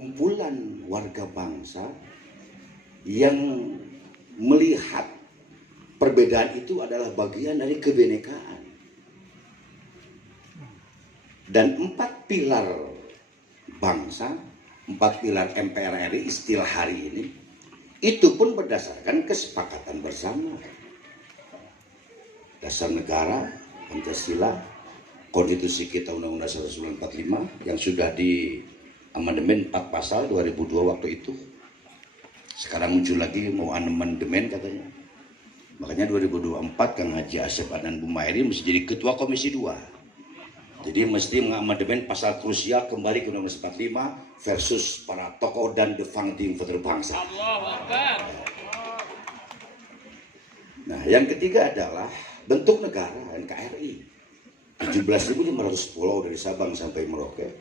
kumpulan warga bangsa yang melihat perbedaan itu adalah bagian dari kebinekaan. Dan 4 pilar bangsa, 4 pilar MPR RI istilah hari ini, itu pun berdasarkan kesepakatan bersama. Dasar negara, Pancasila, konstitusi kita Undang-Undang 1945 yang sudah di amandemen 4 pasal 2002 waktu itu. Sekarang muncul lagi mau amandemen katanya. Makanya 2024 Kang Haji Asep Adnan Bumairi mesti jadi ketua Komisi 2. Jadi mesti mengamandemen pasal krusial kembali ke Undang-Undang 45 versus para tokoh dan the founding father bangsa. Nah, yang ketiga adalah bentuk negara NKRI. 17.500 pulau dari Sabang sampai Merauke,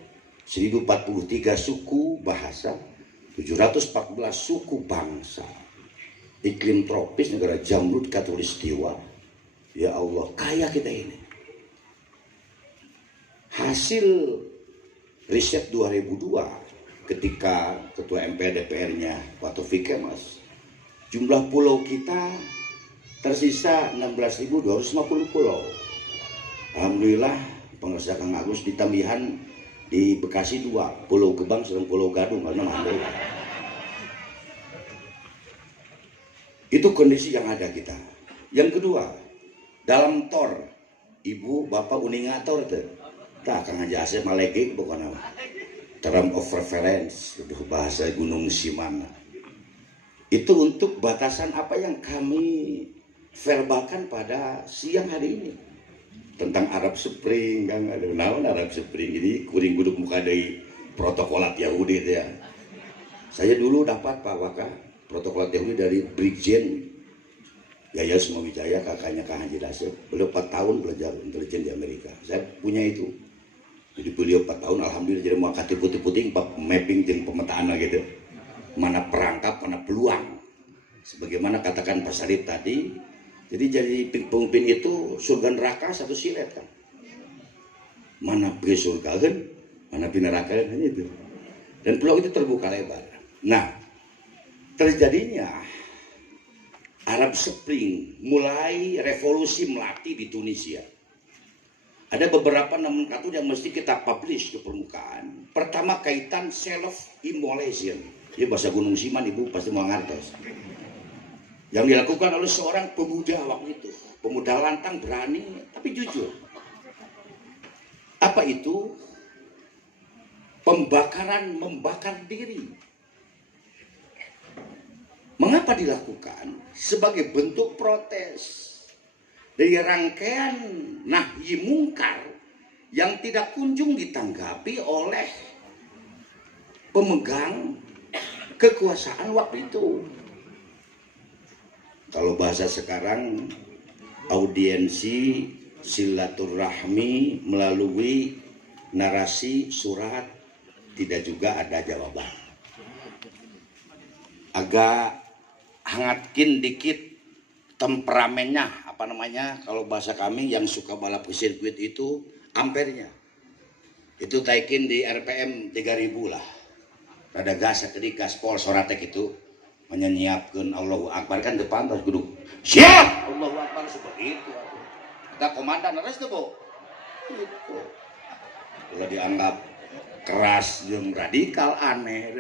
1043 suku bahasa, 714 suku bangsa, iklim tropis, negara jamrud katulistiwa. Ya Allah, kaya kita ini. Hasil riset 2002 ketika ketua MPR DPR-nya Pak Taufik Kemas, jumlah pulau kita tersisa 16.250 pulau. Alhamdulillah pengusaha Kang Agus ditambihan di Bekasi 2, Pulau Gebang serta Pulau Gadung, karena alhamdulillah. Itu kondisi yang ada kita. Yang kedua, dalam TOR, Ibu Bapak uningator tuh. Tak Kang Haji Asep Malegi bukan apa. Term of reference, bahasa Gunung Simana. Itu untuk batasan apa yang kami verbalkan pada siang hari ini. Tentang Arab Spring, kan ada naon Arab Spring ini kuring guduk muka dari protokolat Yahudi ya. Saya dulu dapat Pak Waka protokolat Yahudi dari Brigjen Yayas Mawijaya, kakaknya Kang Haji Asep. Beliau 4 tahun belajar intelijen di Amerika. Saya punya itu. Jadi beliau 4 tahun alhamdulillah jadi mau kati putih-putih mapping dan pemetaan gitu. Mana perangkap, mana peluang. Sebagaimana katakan Pak Sarip tadi, jadi pemimpin itu surga neraka satu silet kan. Mana pergi surga kan, mana pergi neraka kan itu. Dan peluang itu terbuka lebar. Nah, terjadinya Arab Spring, mulai revolusi Melati di Tunisia. Ada beberapa nomenklatur yang mesti kita publish ke permukaan. Pertama kaitan self-immolation. Ini bahasa Gunung Siman, Ibu pasti mau ngertos. Yang dilakukan oleh seorang pemuda waktu itu. Pemuda lantang, berani, tapi jujur. Apa itu? Pembakaran, membakar diri. Mengapa dilakukan? Sebagai bentuk protes dari rangkaian nahyi mungkar yang tidak kunjung ditanggapi oleh pemegang kekuasaan waktu itu. Kalau bahasa sekarang, audiensi silaturahmi melalui narasi surat, tidak juga ada jawaban. Agak hangatkin dikit temperamennya, apa namanya kalau bahasa kami yang suka balap ke sirkuit itu ampernya. Itu taikin di RPM 3000 lah. Rada gas ketika gaspol soratek itu menyiapkan Allahu Akbar kan depan terus duduk. Siap! Allahu Akbar seperti itu. Kita komandan harus itu, Bu. Itu. Kalau dianggap keras yang radikal aneh.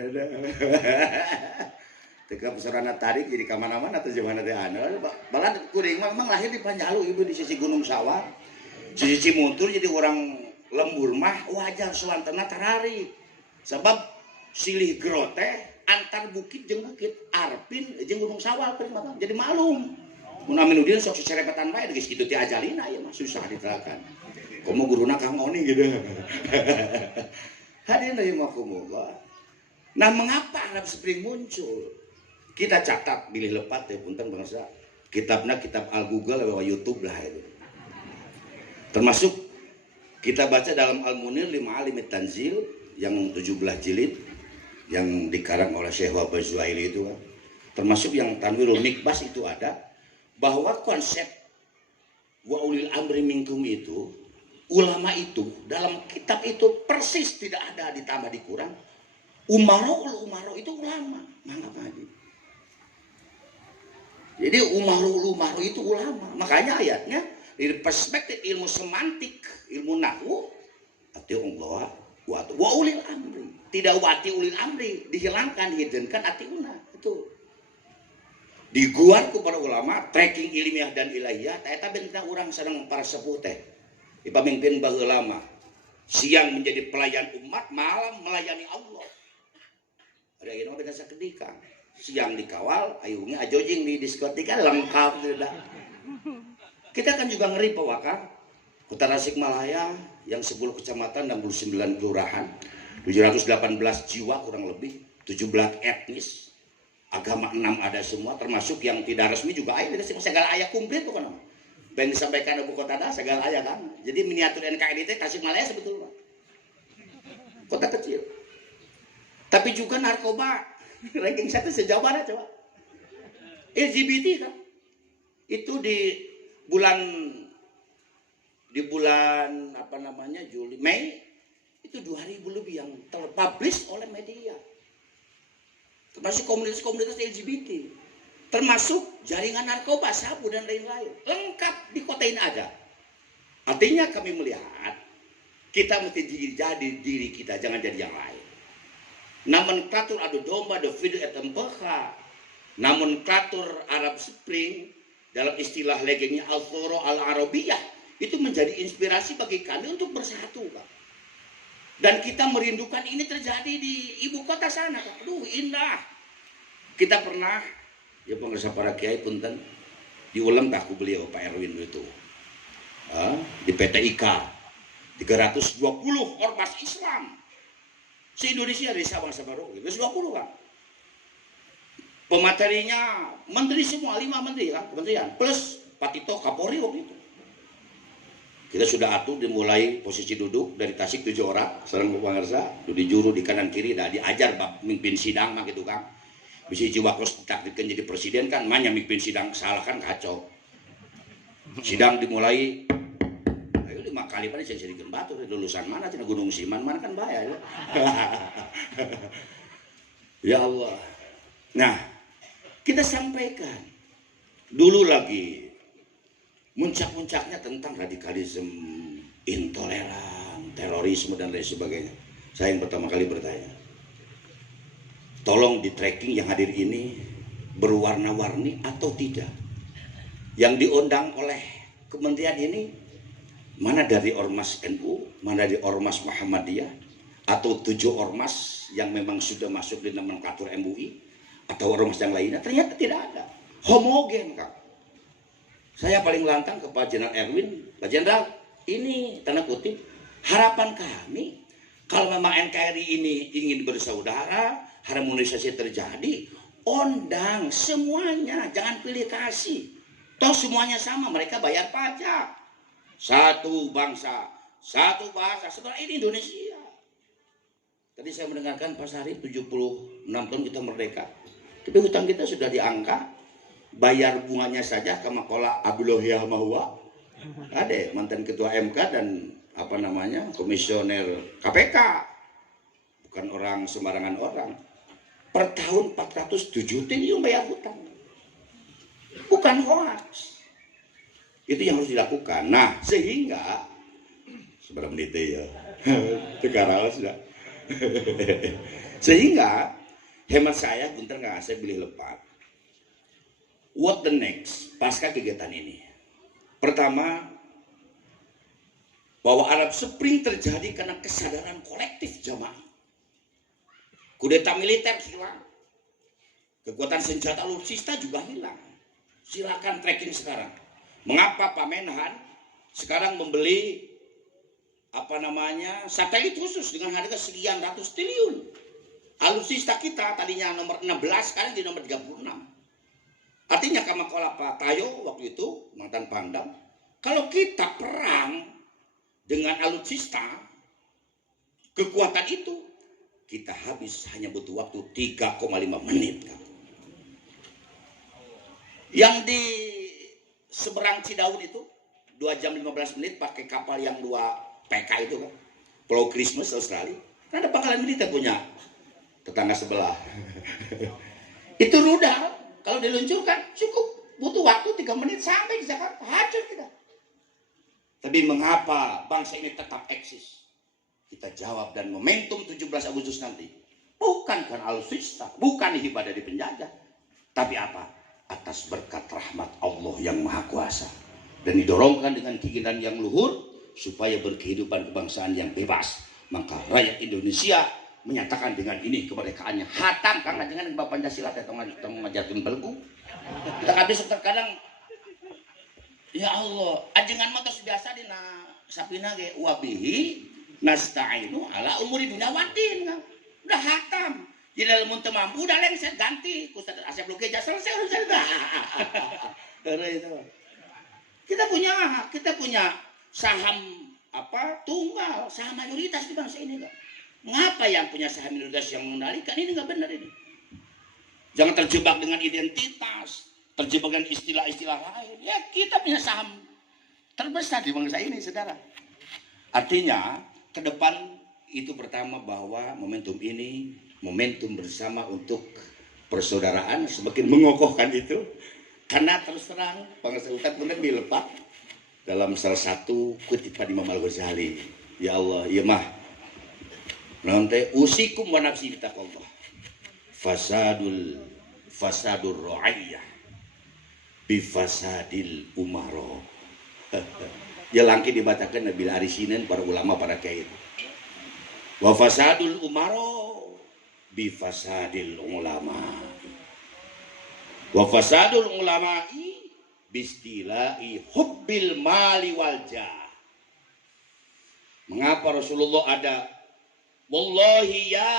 Ketika pesarana tarik jadi kemana-mana atau zaman ada aneh. Bahkan kuring memang lahir di Panjalu, Ibu di sisi Gunung Sawah, sisi Cimuntur jadi orang lembur mah wajar selantena tarari. Sebab silih grote antar bukit jeung bukit Arpin jeung Gunung Sawah jadi malum. Mun aminudin sok cerepetan bae geus kitu ti ajalina ieu mah susah ditelakan. Komo guruna Kang Oni gitu. Hadirin rahimakumullah. Nah, mengapa Arab Spring muncul? Kita catat bilih lepat ya punten bangsa. Kitabnya kitab Al-Google lewat YouTube lah itu. Termasuk kita baca dalam Al-Munir Lima Alimit Tanzil yang 17 jilid yang dikarang oleh Syekh Wahbah Zuhaili itu kan. Termasuk yang Tanwirul Mikbas itu ada bahwa konsep wa ulil amri minkum itu ulama itu dalam kitab itu persis tidak ada ditambah dikurang Umaro itu ulama, mangap ngaji. Jadi umaro itu ulama. Makanya ayatnya dari perspektif ilmu semantik, ilmu nahwu, atiullah wa ulil amri. Tidak wati ulil amri, dihilangkan, dihidupkan atiuna. Itu diguar ku para ulama, tracking ilmiah dan ilahiyah, eta bentang orang sedang para sepuh teh. Dipamimpin baheula lama. Siang menjadi pelayan umat, malam melayani Allah. Ada yang beda saketika. Siang dikawal, ayungnya ajojing di diskotika lengkap sudah. Kita kan juga ngeri Pak Waka. Kota Tasikmalaya yang 10 kecamatan 69 kelurahan, 718 jiwa kurang lebih, 17 etnis, agama 6 ada semua, termasuk yang tidak resmi juga ada. Segala ayah komplit bukan? Yang disampaikan Ibu Kota ada segala ayah kan. Jadi miniatur NKRI itu Tasikmalaya sebetulnya. Kota kecil. Tapi juga narkoba. Ranking 1 sejauh mana coba? LGBT kan? Itu di bulan apa namanya Juli, Mei itu 2000 lebih yang terpublish oleh media. Termasuk komunitas-komunitas LGBT. Termasuk jaringan narkoba, sabu dan lain-lain. Lengkap di kota ini ada. Artinya kami melihat kita mesti jadi diri kita, jangan jadi yang lain. Namun klatur adu domba de video etempekha. Namun klatur Arab Spring dalam istilah legendnya Al-Thoro Al-Arabiyah itu menjadi inspirasi bagi kami untuk bersatu, Pak. Dan kita merindukan ini terjadi di ibu kota sana, Pak. Aduh, indah. Kita pernah, ya pengusaha para kiai punten, diulang tak beliau Pak Erwin itu. Di PT IKA 320 ormas Islam se-Indonesia dari Sabang sampai Merauke, 20 kan. Pematerinya menteri semua, 5 menteri kan, kementerian, plus Pak Tito Kapolri waktu itu. Kita sudah atur dimulai posisi duduk dari Tasik 7 orang, sareng pemirsa, di juru di kanan kiri, dah diajar bab mimpin sidang mah gitu kan. Bisa Jiwakos ditakdirkan jadi presiden kan, mana mimpin sidang salah kan kacau. Sidang dimulai, ayo 5 kali pada saya jadikan batu, lulusan mana, cina Gunung Siman mana kan bahaya ya. Ya Allah. Nah, kita sampaikan dulu lagi muncak-muncaknya tentang radikalisme, intoleran, terorisme dan lain sebagainya. Saya yang pertama kali bertanya, tolong di tracking yang hadir ini berwarna-warni atau tidak. Yang diundang oleh kementerian ini mana dari ormas NU, mana dari ormas Muhammadiyah, atau 7 ormas yang memang sudah masuk di nomenklatur MUI, atau ormas yang lainnya, ternyata tidak ada. Homogen, Kak. Saya paling lantang ke Pak Jenderal Erwin, Pak Jenderal, ini tanda kutip, harapan kami, kalau memang NKRI ini ingin bersaudara, harmonisasi terjadi, undang semuanya, jangan pilih kasih. Toh semuanya sama, mereka bayar pajak. Satu bangsa, satu bahasa, setelah ini Indonesia. Tadi saya mendengarkan Pak Sari, 76 tahun kita merdeka. Tapi hutang kita sudah diangkat. Bayar bunganya saja ke Makola Abdullah Mahwa, ada mantan ketua MK dan apa namanya komisioner KPK, bukan orang sembarangan orang. Per tahun 407 triliun bayar hutang, bukan hoax. Itu yang harus dilakukan. Nah, sehingga seberapa menit ya, sekarang sudah. Sehingga hemat saya, bentar nggak saya pilih lepat. What the next pasca kegiatan ini? Pertama, bahwa Arab Spring terjadi karena kesadaran kolektif jamaah. Kudeta militer hilang, kekuatan senjata alutsista juga hilang. Silakan tracking sekarang. Mengapa Pak Menhan sekarang membeli apa namanya satelit khusus dengan harga sekian ratus triliun? Alutsista kita tadinya nomor 16, sekarang di nomor 36. Artinya Kamakola Pak Tayo waktu itu mantan Pangdam, kalau kita perang dengan alutsista kekuatan itu, kita habis hanya butuh waktu 3,5 menit. Yang di seberang Cidaun itu 2 jam 15 menit pakai kapal yang 2 PK itu kan, Pulau Christmas Australia, kan ada pangkalan militer punya tetangga sebelah. Itu rudal, kalau diluncurkan cukup butuh waktu 3 menit sampai ke Jakarta, hancur kita. Tapi mengapa bangsa ini tetap eksis? Kita jawab, dan momentum 17 Agustus nanti bukan karena alutsista, bukan ibadah di penjajah, tapi apa? Atas berkat rahmat Allah yang Maha Kuasa, dan didorongkan dengan keinginan yang luhur supaya berkehidupan kebangsaan yang bebas. Maka rakyat Indonesia menyatakan dengan ini kemerdekaannya. Hatam karena dengan Bapak Pancasila atau ngajarin belenggu. Kita habis terkadang, ya Allah, ajengan motos biasa dina sapina ge wabihi nasta'inu ala umuri dunya waddin. Udah hatam. Jadi dalam mun teu mampu udah lengser ganti ku Ustaz Asep Lugeja selesai urusan dah. Itu. Kita punya saham apa tunggal, saham mayoritas di bangsa ini kan. Mengapa yang punya saham mayoritas yang mengendalikan ini nggak benar ini? Jangan terjebak dengan identitas, terjebak dengan istilah-istilah lain. Ya kita punya saham terbesar di bangsa ini, saudara. Artinya ke depan itu pertama bahwa momentum ini momentum bersama untuk persaudaraan, semakin mengokohkan itu. Karena terus terang bangsa Ustaz benar dilepas dalam salah satu kutipan Imam Al-Ghazali. Ya Allah, ya mah nanti usikum wa nafsi bitaqallah fasadur ra'iyah bifasadil umaro. Ya langki dibacakan Nabil Arisinen para ulama para kiai. Wa fasadul umaro bifasadil ulama. Wa fasadul ulama'i bistilai hubbil mali wal jah. Mengapa Rasulullah ada wallahi ya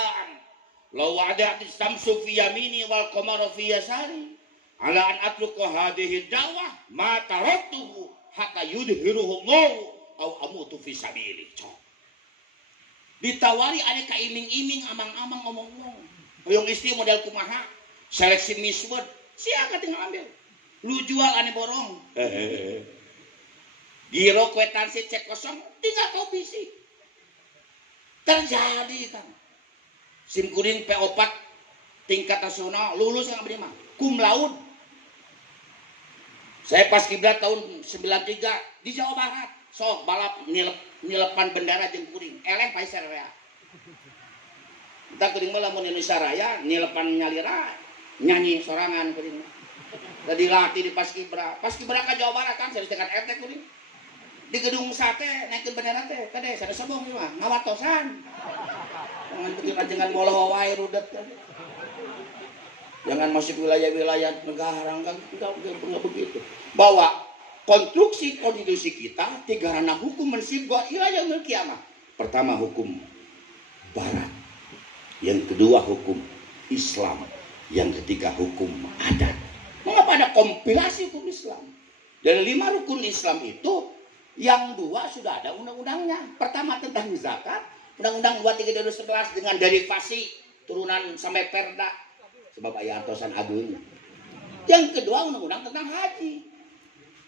law wa'adati samsu fi yamini wal qamaru fi yasari ala an atruqa hadhihi da'wah ma taraktuhu hatta yudhiruhu Allah au amutu fi sabili. Ditawari aneka iming-iming amang-amang ngomong-ngomong. Hoyong istri model kumaha seleksi misword siapa tinggal ambil. Lu jual aneh borong. Giro kwetansi cek kosong tinggal kau bisi. Terjadi kan. SIM kuning P4 tingkat nasional lulus yang beri mah cum laude. Saya pas kiblat tahun 93 di Jawa Barat. Sok balap nilepan bendera jeung kuring. Eleh paiser ya. Kita kuring mah lamun Indonesia Raya nilepan nyalira nyanyi sorangan kuring. Tadi latih di Paskibra ke Jawa Barat kan saya dekat RT kuring. Di gedung sate naikin bendera teh kade sada sobong ieu mah ngawatosan. Jangan bikin ajengan moloh wae rudet kan. Jangan masuk wilayah-wilayah negara enggak begitu. Bahwa konstruksi konstitusi kita tiga ranah hukum mensibwa ila yaumil kiamah. Pertama hukum barat. Yang kedua hukum Islam. Yang ketiga hukum adat. Mengapa ada kompilasi hukum Islam? Dari 5 rukun Islam itu, yang 2 sudah ada undang-undangnya. Pertama tentang zakat, Undang-Undang 23 2011 dengan derivasi turunan sampai perda. Sebab ayat atosan agung. Yang kedua undang-undang tentang haji.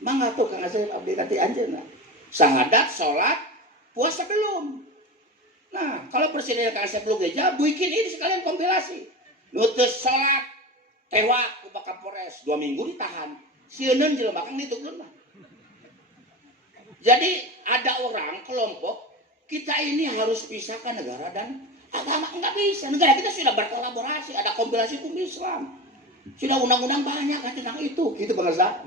Mangga tuh Kang Asep abdi kati anjeunna. Sahadat, sholat, puasa belum. Nah, kalau presiden Kang Asep Lugeja bikin ini sekalian kompilasi. Nutus sholat tewa ku Kapolres 2 minggu ditahan. Sieun jelema kang ditugleun mah. Jadi ada orang kelompok kita ini harus pisahkan negara dan agama, enggak bisa. Negara kita sudah berkolaborasi, ada kompilasi hukum Islam. Sudah undang-undang banyak kan tentang itu, gitu bangsa.